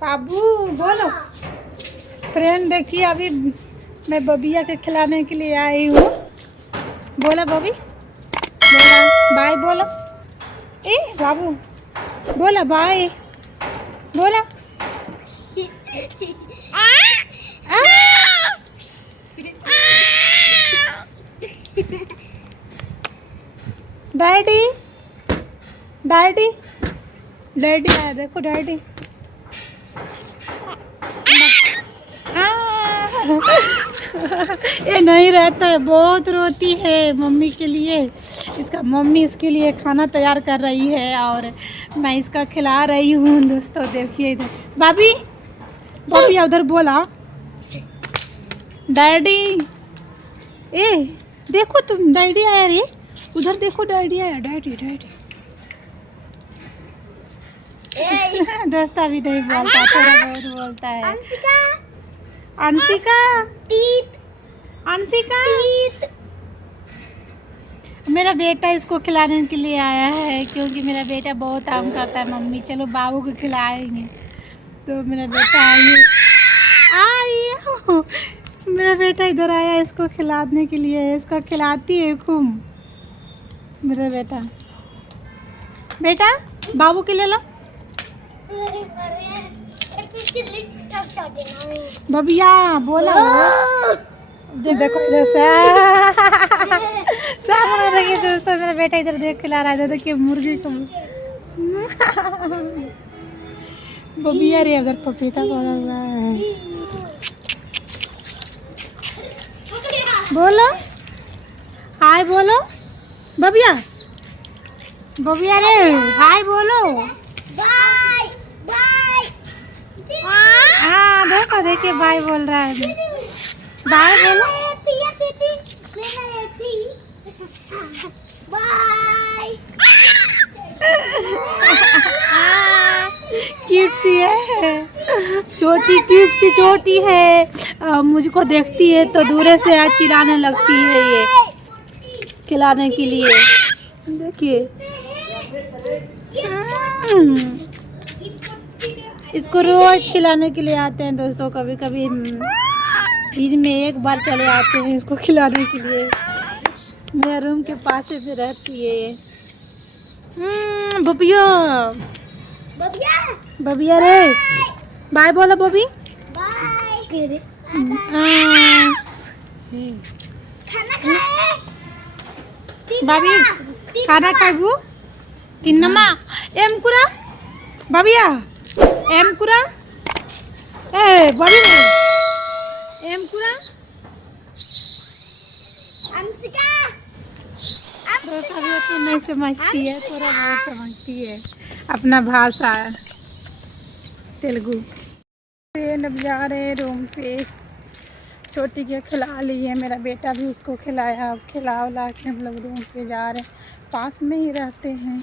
बाबू बोलो। फ्रेंड देखिए, अभी मैं बबिया के खिलाने के लिए आई हूँ। बोला बबी, बोला बाय, बोला ए बाबू, बोला बाय, बोला डैडी, डैडी, डैडी आया, देखो डैडी। ये नहीं रहता है, बहुत रोती है मम्मी के लिए। इसका मम्मी इसके लिए खाना तैयार कर रही है और मैं इसका खिला रही हूँ। दोस्तों देखिए इधर भाभी, भाभी उधर बोला डैडी। ए देखो तुम, डैडी आया रे, उधर देखो डैडी आया, डैडी डैडी। दोस्तों अभी नहीं बोलता, थोड़ा बहुत बोलता है। अंशिका, अंशिका, मेरा बेटा इसको खिलाने के लिए आया है क्योंकि मेरा बेटा बहुत काम करता है। मम्मी चलो बाबू को खिलाएंगे, तो मेरा बेटा आई मेरा बेटा इधर आया इसको खिलाने के लिए। इसको खिलाती है खूब मेरा बेटा। बेटा बाबू के ले लो। बबिया बोला, देखो इधर से सामने देखिए दोस्तों, मेरा बेटा इधर देख खिला रहा है। देखिए मुर्गी को बबिया रे, अगर पपीता पड़ा हुआ है। बोलो हाय, बोलो बबिया, बबिया रे हाय बोलो। Bye bye. हाँ देखो, देखिए बाय बोल रहा है। बाय बोलो। बाय। क्यूट सी है, छोटी क्यूट सी छोटी है। मुझको देखती है तो दूर से आज चिल्लाने लगती है ये खिलाने के लिए। देखिए इसको रोज खिलाने के लिए आते हैं दोस्तों। कभी कभी दिन में एक बार चले आते हैं इसको खिलाने के लिए। मेरे रूम के पास से रहती है ये। बबिया, बबिया, बबिया रे बाय बोलो बबी। बाय। खाना खाए बाबी, खाना खाबू तिन्नमा एम कुरा बबिया, एम कुरा ए बबी रे, एम कुरा अंशिका। तो नहीं समझती है, थोड़ा बहुत समझती है अपना भाषा तेलुगु। अब जा रहे हैं रूम पे, छोटी के खिला ली है, मेरा बेटा भी उसको खिलाया। अब खिला उला के हम लोग रूम पे जा रहे हैं, पास में ही रहते हैं।